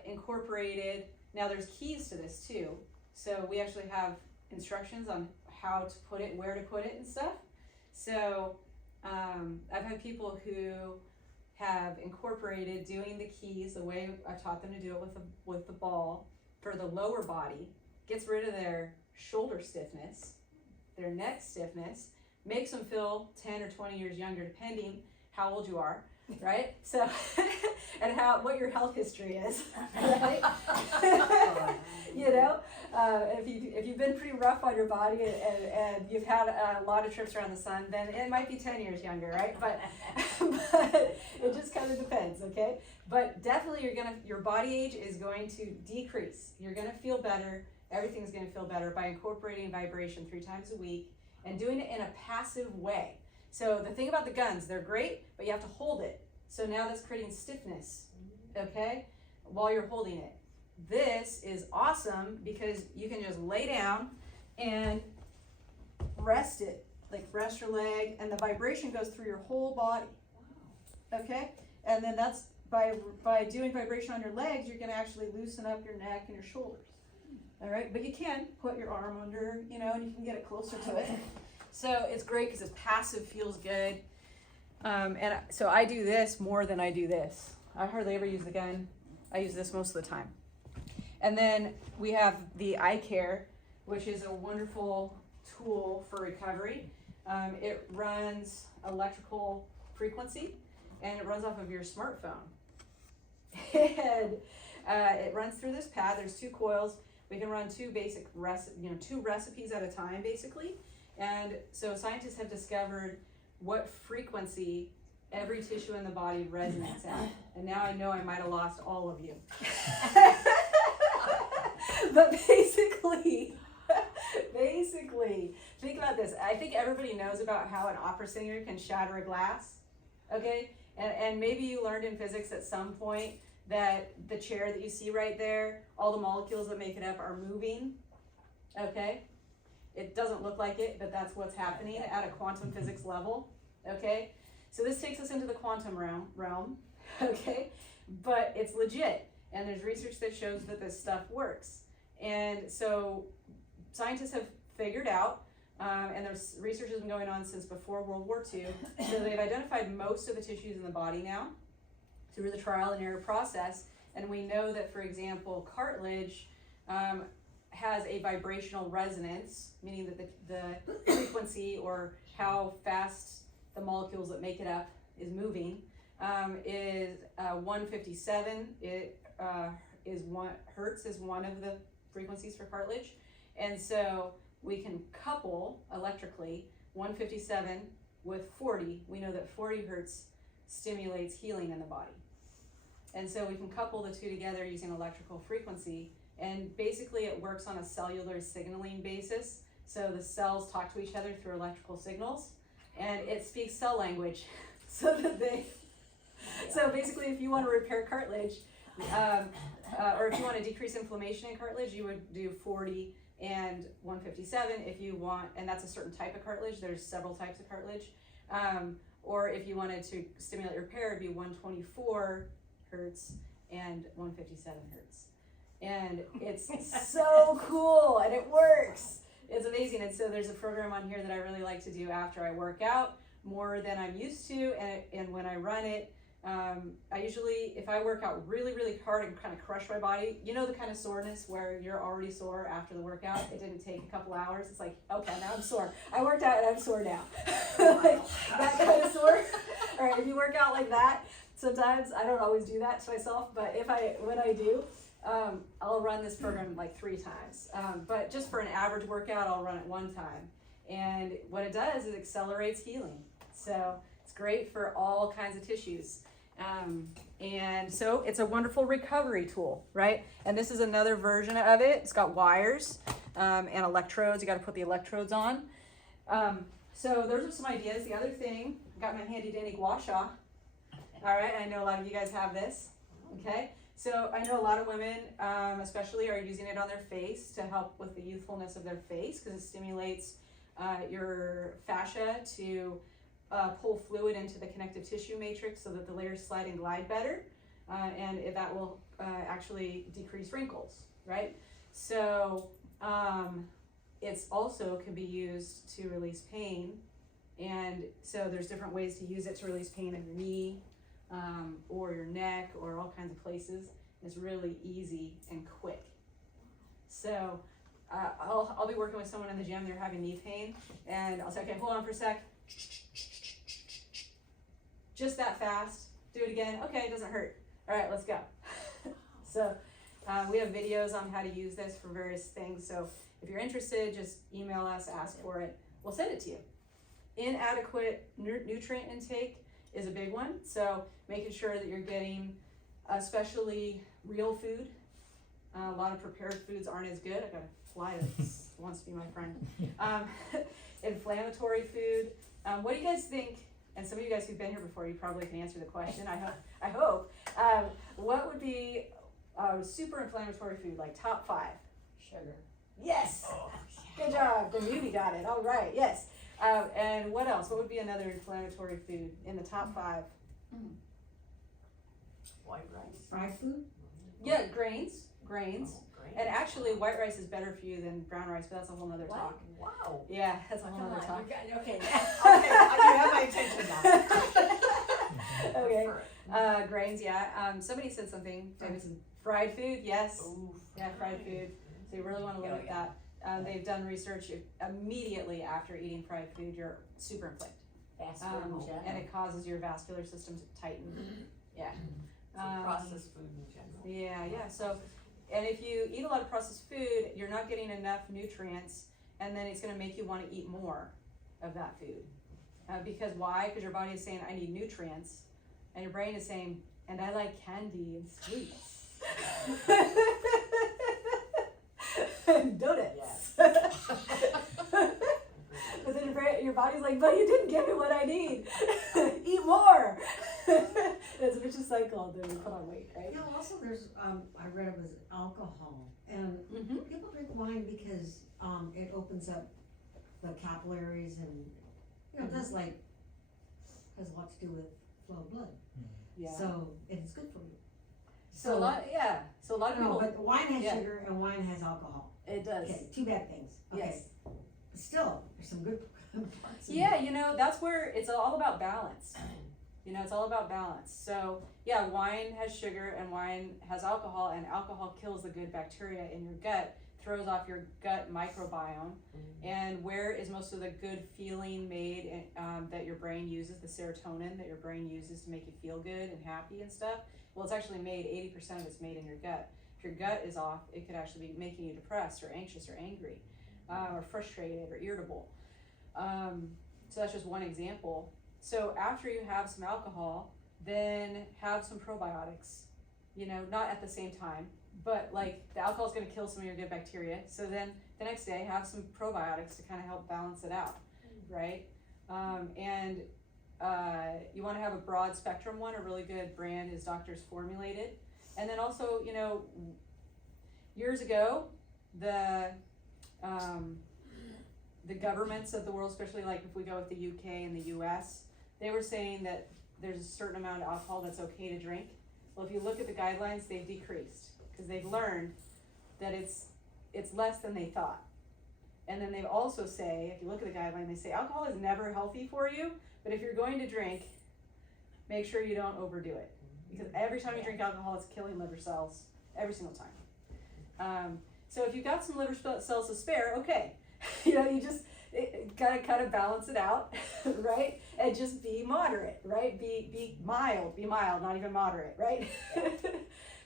incorporated, now there's keys to this too. So we actually have instructions on how to put it, where to put it and stuff. So I've had people who have incorporated doing the keys the way I taught them to do it with the ball for the lower body, gets rid of their shoulder stiffness, their neck stiffness, makes them feel 10 or 20 years younger depending how old you are, right? So, and what your health history is, right? You know, if you've been pretty rough on your body and you've had a lot of trips around the sun, then it might be 10 years younger, right? But it just kind of depends, okay? But definitely your body age is going to decrease. You're gonna feel better. Everything's gonna feel better by incorporating vibration 3 times a week and doing it in a passive way. So the thing about the guns, they're great, but you have to hold it. So now that's creating stiffness, okay, while you're holding it. This is awesome because you can just lay down and rest it, like rest your leg, and the vibration goes through your whole body, okay? And then that's by doing vibration on your legs, you're gonna actually loosen up your neck and your shoulders, all right? But you can put your arm under, you know, and you can get it closer to it. So it's great because it's passive, feels good. And so I do this more than I do this. I hardly ever use the gun. I use this most of the time. And then we have the eye care, which is a wonderful tool for recovery. It runs electrical frequency and it runs off of your smartphone. And it runs through this pad. There's 2 coils. We can run 2 basic 2 recipes at a time basically. And so scientists have discovered what frequency every tissue in the body resonates at. And now I know I might have lost all of you. But basically, think about this. I think everybody knows about how an opera singer can shatter a glass, okay? And maybe you learned in physics at some point that the chair that you see right there, all the molecules that make it up are moving, okay? It doesn't look like it, but that's what's happening at a quantum physics level, okay? So this takes us into the quantum realm, okay? But it's legit, and there's research that shows that this stuff works. And so scientists have figured out, and there's research has been going on since before World War II, so they've identified most of the tissues in the body now through the trial and error process, and we know that, for example, cartilage has a vibrational resonance, meaning that the frequency or how fast the molecules that make it up is moving is 157. It is hertz is one of the frequencies for cartilage, and so we can couple electrically 157 with 40. We know that 40 hertz stimulates healing in the body, and so we can couple the two together using electrical frequency. And basically it works on a cellular signaling basis. So the cells talk to each other through electrical signals, and it speaks cell language. So that so basically if you want to repair cartilage, or if you want to decrease inflammation in cartilage, you would do 40 and 157 if you want, and that's a certain type of cartilage. There's several types of cartilage. Or if you wanted to stimulate repair, it'd be 124 hertz and 157 hertz. And it's so cool, and it works. It's amazing. And so there's a program on here that I really like to do after I work out, more than I'm used to, and when I run it, I usually, if I work out really, really hard and kind of crush my body, you know the kind of soreness where you're already sore after the workout, it didn't take a couple hours, it's like, okay, now I'm sore. I worked out and I'm sore now. Like, that kind of sore. All right, if you work out like that, sometimes, I don't always do that to myself, but when I do, I'll run this program like 3 times. But just for an average workout, I'll run it 1 time. And what it does is it accelerates healing. So it's great for all kinds of tissues. And so it's a wonderful recovery tool, right? And this is another version of it. It's got wires and electrodes. You got to put the electrodes on. So those are some ideas. The other thing, I got my handy dandy gua sha. All right, I know a lot of you guys have this. Okay, so I know a lot of women, especially, are using it on their face to help with the youthfulness of their face, because it stimulates your fascia to pull fluid into the connective tissue matrix so that the layers slide and glide better, and that will actually decrease wrinkles, right? So it's also can be used to release pain, and so there's different ways to use it to release pain in your knee, or your neck, or all kinds of places. It's really easy and quick. So I'll be working with someone in the gym, they're having knee pain, and I'll say, okay, hold on for a sec. Just that fast. Do it again. Okay, it doesn't hurt. All right, let's go. So we have videos on how to use this for various things. So if you're interested, just email us, ask for it. We'll send it to you. Inadequate nutrient intake is a big one. So making sure that you're getting, especially real food. A lot of prepared foods aren't as good. I've got a fly that wants to be my friend. Inflammatory food. What do you guys think? And some of you guys who've been here before, you probably can answer the question. I hope. What would be super inflammatory food, like top 5? Sugar. Yes. Good job. The newbie got it. All right. Yes. And what else? What would be another inflammatory food in the top 5? White rice. Fried food? Yeah, grains. Oh, grains. And actually, white rice is better for you than brown rice, but that's a whole nother What? talk. Wow. Yeah, that's a whole Come nother on, talk. okay. Okay, you have my attention now. Okay. Prefer it. Grains, yeah. Somebody said something. Jameson. Fried food, yes. Ooh. Yeah, fried food. So you really want to limit that. They've done research. Immediately after eating fried food, you're super inflamed. Fast food in general. And it causes your vascular system to tighten. Yeah. So processed food in general. Yeah. So, and if you eat a lot of processed food, you're not getting enough nutrients, and then it's going to make you want to eat more of that food. Because why? Because your body is saying, I need nutrients, and your brain is saying, and I like candy and sweets. Donuts. Yes. But then your body's like, but you didn't give me what I need. Eat more. It's a vicious cycle, then we put on weight, right? You know, also there's, I read it was alcohol, and people drink wine because it opens up the capillaries, and you know, it does has a lot to do with flow of blood. Yeah. So it's good for you. So a lot of No, people, but wine has yeah. sugar and wine has alcohol. it does. Okay, two bad things. Okay. Yes. But still, there's some good parts. in Yeah, it. you know, that's where it's all about balance. You know, it's all about balance. So, yeah, wine has sugar and wine has alcohol, and alcohol kills the good bacteria in your gut, throws off your gut microbiome. And where is most of the good feeling made that your brain uses, the serotonin that your brain uses to make you feel good and happy and stuff? Well, it's actually made, 80% of it's made in your gut. If your gut is off, it could actually be making you depressed or anxious or angry or frustrated or irritable. So that's just one example. So after you have some alcohol, then have some probiotics, you know, not at the same time, but like the alcohol is going to kill some of your good bacteria. So then the next day have some probiotics to kind of help balance it out, right? You want to have a broad spectrum one. A really good brand is Doctors Formulated. And then also, you know, years ago, the governments of the world, especially like if we go with the UK and the US, they were saying that there's a certain amount of alcohol that's okay to drink. Well, if you look at the guidelines, they've decreased because they've learned that it's less than they thought. And then they also say, if you look at the guideline, they say alcohol is never healthy for you, but if you're going to drink, make sure you don't overdo it. Because every time you drink alcohol, it's killing liver cells, every single time. So if you've got some liver cells to spare, okay. You know, you just gotta kind of balance it out, right? And just be moderate, right? Be mild, not even moderate, right?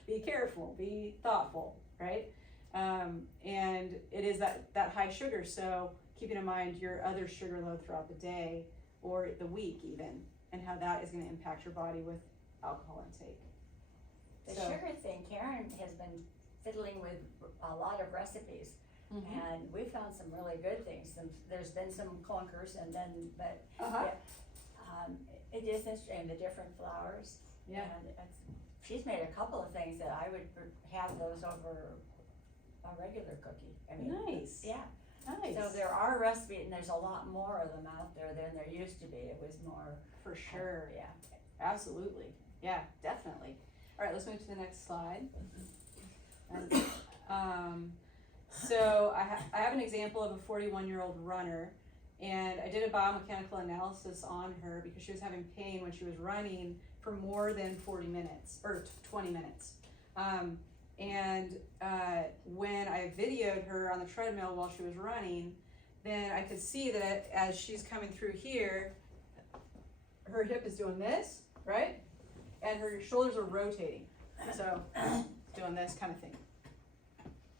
Be careful, be thoughtful, right? And it is that high sugar, so keeping in mind your other sugar load throughout the day or the week even, and how that is gonna impact your body with alcohol intake. The So- sugar thing, Karen has been fiddling with a lot of recipes. And we found some really good things. There's been some clunkers, and then, but it is interesting, the different flours. Yeah. And she's made a couple of things that I would have those over a regular cookie. I mean, Nice. yeah. Nice. So there are recipes, and there's a lot more of them out there than there used to be. It was more. For sure. Yeah. Absolutely. Yeah, definitely. All right, let's move to the next slide. And, so I have an example of a 41-year-old runner, and I did a biomechanical analysis on her because she was having pain when she was running for more than 40 minutes, or 20 minutes. When I videoed her on the treadmill while she was running, then I could see that as she's coming through here, her hip is doing this, right? And her shoulders are rotating. So, doing this kind of thing.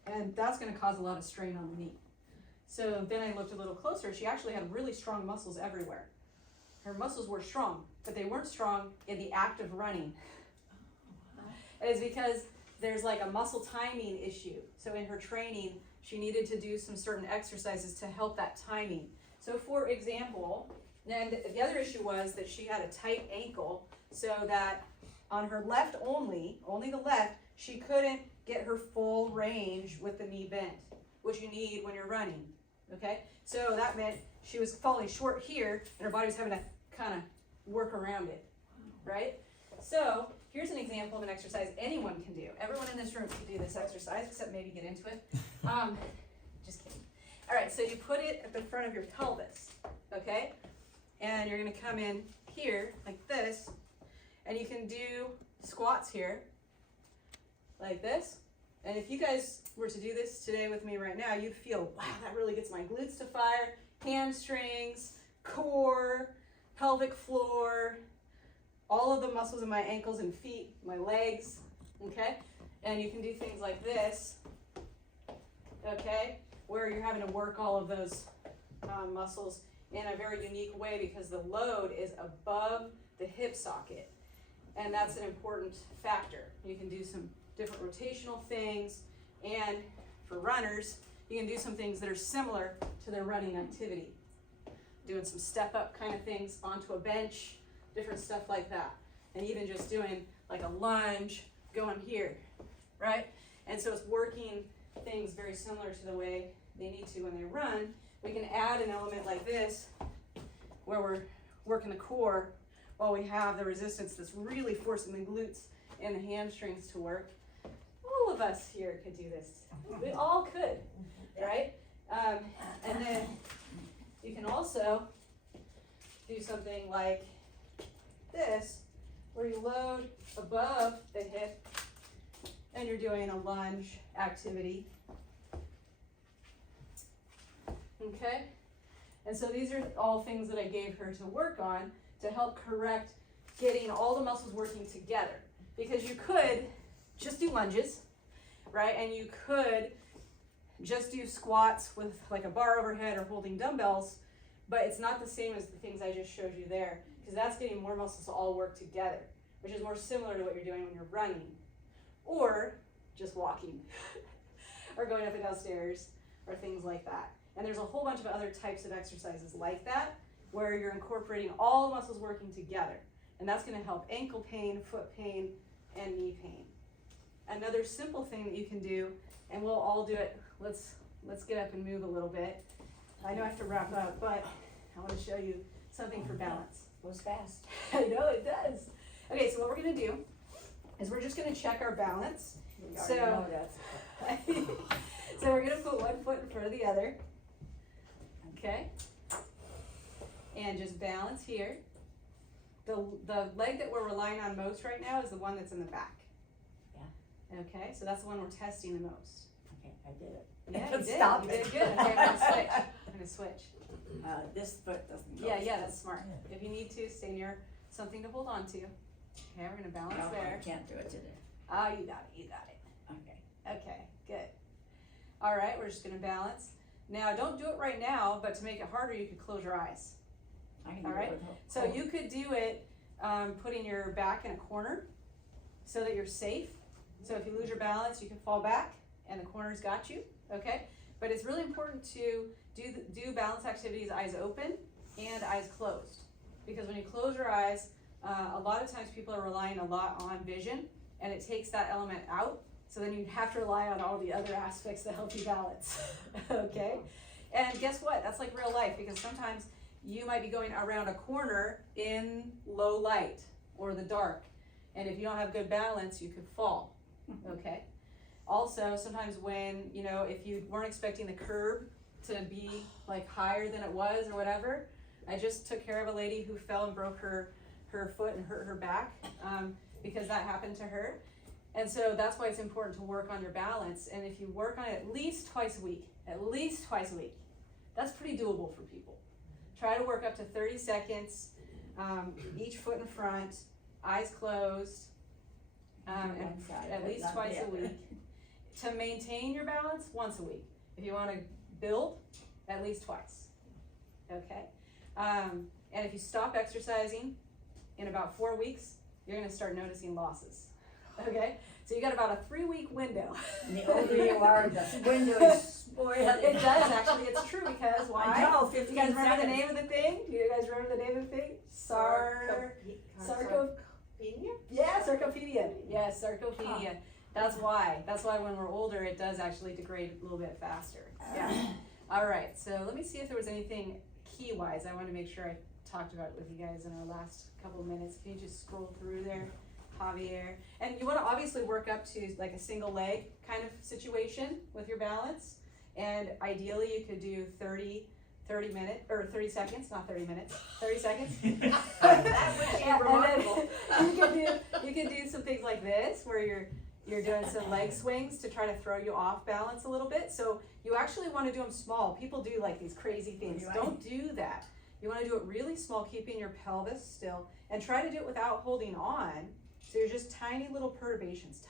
And that's gonna cause a lot of strain on the knee. So then I looked a little closer. She actually had really strong muscles everywhere. Her muscles were strong, but they weren't strong in the act of running. And it's because there's like a muscle timing issue. So in her training, she needed to do some certain exercises to help that timing. So for example, and the other issue was that she had a tight ankle, so that on her left only the left, she couldn't get her full range with the knee bent, which you need when you're running, okay? So that meant she was falling short here, and her body was having to kind of work around it, right? So here's an example of an exercise anyone can do. Everyone in this room can do this exercise, except maybe get into it. Just kidding. All right, so you put it at the front of your pelvis, okay? And you're gonna come in here, like this, and you can do squats here, like this. And if you guys were to do this today with me right now, you'd feel, wow, that really gets my glutes to fire, hamstrings, core, pelvic floor, all of the muscles in my ankles and feet, my legs, okay? And you can do things like this, okay? Where you're having to work all of those muscles in a very unique way because the load is above the hip socket. And that's an important factor. You can do some different rotational things, and for runners, you can do some things that are similar to their running activity. Doing some step up kind of things onto a bench, different stuff like that. And even just doing like a lunge, going here, right? And so it's working things very similar to the way they need to when they run. We can add an element like this, where we're working the core, while we have the resistance that's really forcing the glutes and the hamstrings to work. All of us here could do this. We all could, right? And then you can also do something like this, where you load above the hip and you're doing a lunge activity. Okay? And so these are all things that I gave her to work on to help correct getting all the muscles working together. Because you could just do lunges, right? And you could just do squats with like a bar overhead or holding dumbbells, but it's not the same as the things I just showed you there, because that's getting more muscles to all work together, which is more similar to what you're doing when you're running or just walking or going up and down stairs or things like that. And there's a whole bunch of other types of exercises like that where you're incorporating all the muscles working together, and that's going to help ankle pain, foot pain, and knee pain. Another simple thing that you can do, and we'll all do it, let's get up and move a little bit. I know I have to wrap up, but I want to show you something for balance. Goes fast. I know it does. Okay, so what we're going to do is we're just going to check our balance. We already know that's. So we're going to put one foot in front of the other. Okay? And just balance here. The leg that we're relying on most right now is the one that's in the back. Yeah. Okay, so that's the one we're testing the most. Okay, I did it. Yeah, you did. Stop You it. did good. Okay, I'm gonna switch. I'm gonna switch. This foot doesn't go. Yeah, that's smart. If you need to, stay near something to hold on to. Okay, we're gonna balance No, there. I can't do it today. Oh, you got it, you got it. Okay. Okay, good. All right, we're just gonna balance. Now, don't do it right now, but to make it harder, you could close your eyes. I can All do right. it with So you could do it putting your back in a corner so that you're safe. So if you lose your balance, you can fall back and the corner's got you, okay? But it's really important to do balance activities eyes open and eyes closed. Because when you close your eyes, a lot of times people are relying a lot on vision, and it takes that element out. So then you have to rely on all the other aspects that help you balance, okay? And guess what? That's like real life, because sometimes you might be going around a corner in low light or the dark. And if you don't have good balance, you could fall, okay? Also, sometimes when, if you weren't expecting the curb to be like higher than it was or whatever, I just took care of a lady who fell and broke her foot and hurt her back because that happened to her. And so that's why it's important to work on your balance. And if you work on it at least twice a week, that's pretty doable for people. Try to work up to 30 seconds, each foot in front, eyes closed, and at least twice a week. To maintain your balance, once a week. If you want to build, at least twice. Okay? And if you stop exercising in about 4 weeks, you're going to start noticing losses. Okay? So you got about a 3-week window. And the older you are, the window is spoiled. It does actually. It's true because why? I know, You 15 guys remember the seconds. name of the thing? Do you guys remember the name of the thing? Sarcopenia? Yeah, sarcopenia. Yes, sarcopenia. That's why. That's why when we're older, it does actually degrade a little bit faster. Yeah. All right. So let me see if there was anything key-wise I want to make sure I talked about with you guys in our last couple of minutes. Can you just scroll through there, Javier? And you want to obviously work up to like a single leg kind of situation with your balance. And ideally, you could do 30 minutes, or 30 seconds, not 30 minutes, 30 seconds. That would be Yeah, remarkable. and then you can do some things like this, where you're doing some leg swings to try to throw you off balance a little bit. So you actually want to do them small. People do like these crazy things. Right. Don't do that. You want to do it really small, keeping your pelvis still, and try to do it without holding on. So you're just tiny little perturbations,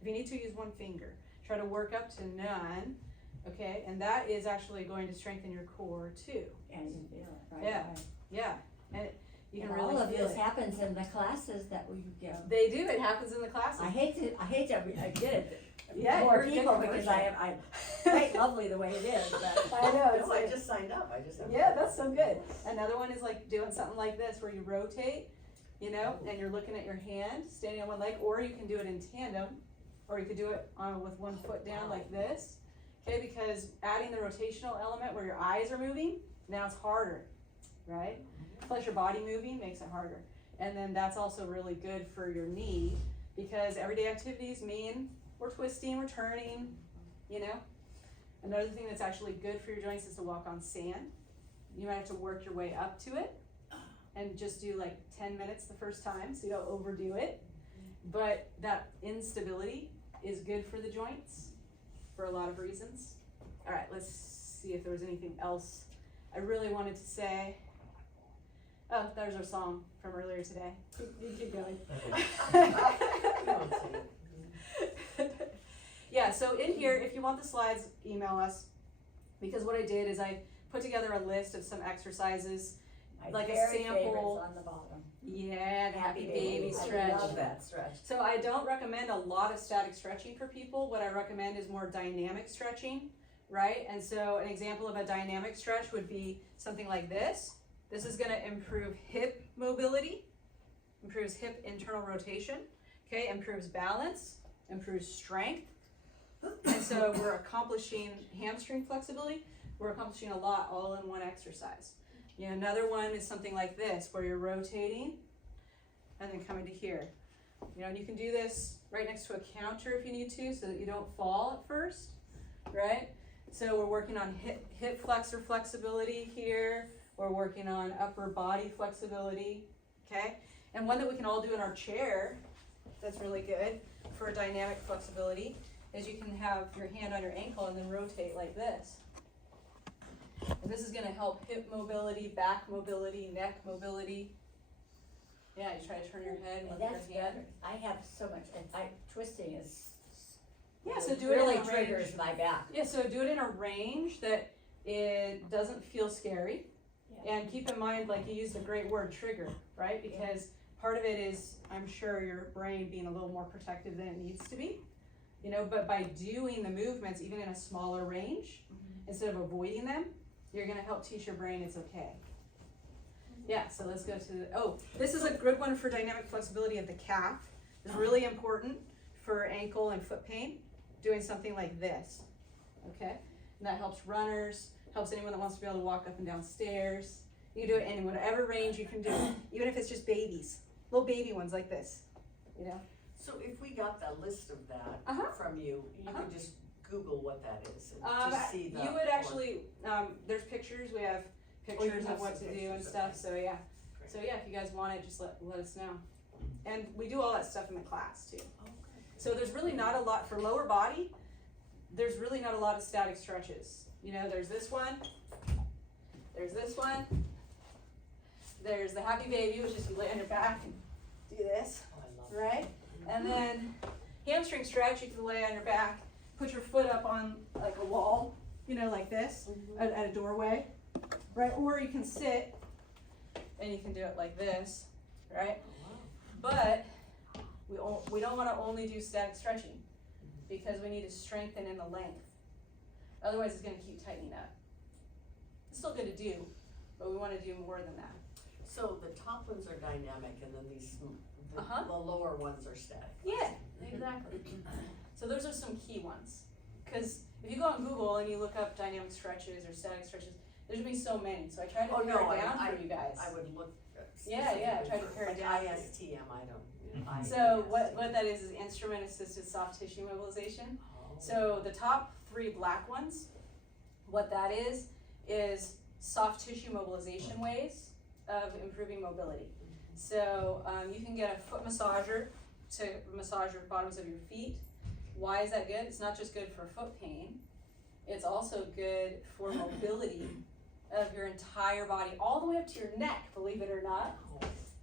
If you need to, use one finger. Try to work up to none, okay? And that is actually going to strengthen your core too. And you feel it, right? Yeah. Right. Yeah, and you can And really all of feel this it. happens in the classes that we give. They do. It happens in the classes. I hate to I did it. Yeah, More you're a good people because commercial. I quite lovely the way it is, but. I know. No, I It's just signed up, I just have. yeah, that's so good. Another one is like doing something like this, where you rotate, and you're looking at your hand, standing on one leg, or you can do it in tandem, or you could do it with one foot down like this. Okay, because adding the rotational element where your eyes are moving, now it's harder. right? Plus your body moving makes it harder. And then that's also really good for your knee because everyday activities mean we're twisting, we're turning, you know? Another thing that's actually good for your joints is to walk on sand. You might have to work your way up to it and just do like 10 minutes the first time so you don't overdo it. But that instability is good for the joints for a lot of reasons. All right, let's see if there was anything else I really wanted to say. Oh, there's our song from earlier today. You keep going. Yeah, so in here, if you want the slides, email us. Because what I did is I put together a list of some exercises, My like a very sample. favorite's on the bottom. Yeah, the happy baby I stretch. love that stretch. So I don't recommend a lot of static stretching for people. What I recommend is more dynamic stretching, right? And so an example of a dynamic stretch would be something like this. This is gonna improve hip mobility, improves hip internal rotation, okay, improves balance, improves strength. And so we're accomplishing hamstring flexibility. We're accomplishing a lot all in one exercise. You know, another one is something like this, where you're rotating and then coming to here. You know, and you can do this right next to a counter if you need to, so that you don't fall at first, right? So we're working on hip flexor flexibility here. We're working on upper body flexibility, okay? And one that we can all do in our chair that's really good for dynamic flexibility is you can have your hand on your ankle and then rotate like this. And this is gonna help hip mobility, back mobility, neck mobility. Yeah, you try to turn your head and And lift that's your hand. better. I have so much, twisting is. Yeah, so do it really in a range. triggers my back. Yeah, so do it in a range that it doesn't feel scary. Yeah. And keep in mind, like you used the great word trigger, right? Because part of it is, I'm sure, your brain being a little more protective than it needs to be. You know, but by doing the movements, even in a smaller range, instead of avoiding them, you're gonna help teach your brain it's okay. Yeah, so let's go to, this is a good one for dynamic flexibility of the calf. It's really important for ankle and foot pain, doing something like this, okay? And that helps runners, helps anyone that wants to be able to walk up and down stairs. You can do it in whatever range you can do it, even if it's just babies, little baby ones like this, you know? So if we got the list of that Uh-huh. from you, you Uh-huh. could just Google what that is and just see the. You would actually, there's pictures, we have pictures have of what to some do and pictures, stuff, okay. so yeah. Great. So yeah, if you guys want it, just let us know. And we do all that stuff in the class too. Okay. So there's really not a lot, for lower body, there's really not a lot of static stretches. You know, there's this one, there's this one, there's the happy baby, which is you lay on your back and do this, Oh, I love right? And then hamstring stretch, you can lay on your back, put your foot up on like a wall, you know, like this, at a doorway, right? Or you can sit and you can do it like this, right? But we don't want to only do static stretching because we need to strengthen in the length. Otherwise, it's going to keep tightening up. It's still good to do, but we want to do more than that. So the top ones are dynamic and then Uh-huh. the lower ones are static. Yeah, exactly. So those are some key ones. Because if you go on Google and you look up dynamic stretches or static stretches, there's gonna be so many. So I tried to Oh, pare no, it down I for you guys. I would look. Yeah, I tried to pare it like down for you. ISTM, I don't. So what that is instrument assisted soft tissue mobilization. Oh. So the top 3 black ones, what that is soft tissue mobilization ways of improving mobility. So you can get a foot massager to massage your bottoms of your feet. Why is that good? It's not just good for foot pain, it's also good for mobility of your entire body, all the way up to your neck, believe it or not.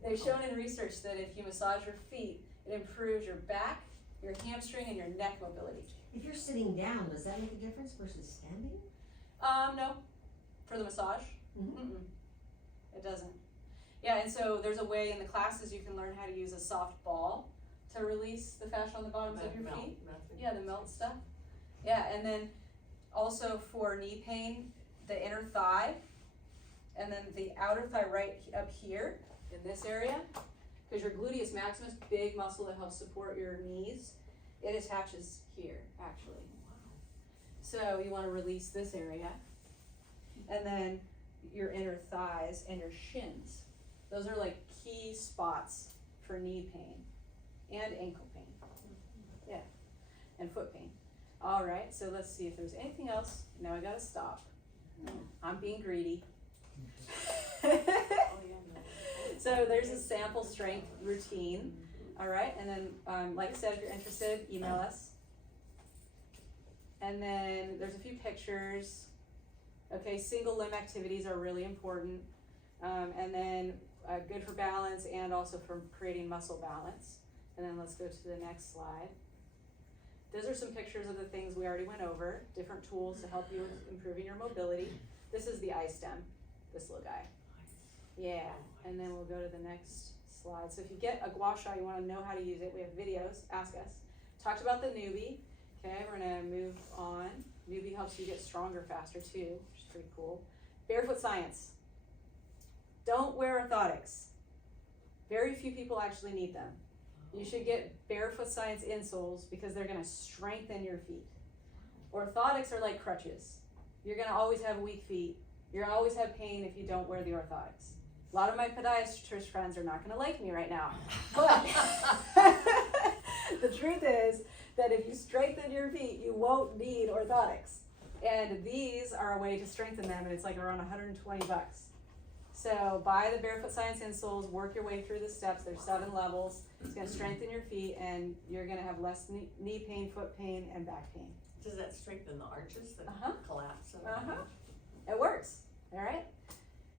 They've shown in research that if you massage your feet, it improves your back, your hamstring, and your neck mobility. If you're sitting down, does that make a difference versus standing? No, for the massage, Mhm. it doesn't. Yeah, and so there's a way in the classes you can learn how to use a soft ball to release the fascia on the bottoms of your feet. Yeah, the melt stuff. Yeah, and then also for knee pain, the inner thigh, and then the outer thigh right up here in this area, because your gluteus maximus, big muscle that helps support your knees, it attaches here actually. So you want to release this area, and then your inner thighs and your shins. Those are like key spots for knee pain and ankle pain. Yeah, and foot pain. All right, so let's see if there's anything else. Now I gotta stop. I'm being greedy. Oh, yeah, no. So there's a sample strength routine. All right, and then like I said, if you're interested, email us. And then there's a few pictures. Okay, single limb activities are really important. And then good for balance and also for creating muscle balance. And then let's go to the next slide. Those are some pictures of the things we already went over, different tools to help you with improving your mobility. This is the iStem, this little guy. Yeah, and then we'll go to the next slide. So if you get a gua sha, you wanna know how to use it, we have videos, ask us. Talked about the newbie. Okay, we're gonna move on. Newbie helps you get stronger faster too, which is pretty cool. Barefoot science. Don't wear orthotics. Very few people actually need them. You should get barefoot science insoles because they're gonna strengthen your feet. Orthotics are like crutches. You're gonna always have weak feet. You're gonna always have pain if you don't wear the orthotics. A lot of my podiatrist friends are not gonna like me right now, but the truth is that if you strengthen your feet, you won't need orthotics. And these are a way to strengthen them, and it's like around $120. So buy the Barefoot Science insoles, work your way through the steps. There's 7 levels. It's gonna strengthen your feet, and you're gonna have less knee pain, foot pain, and back pain. Does that strengthen the arches that Uh-huh. collapse? Uh-huh. It works, all right?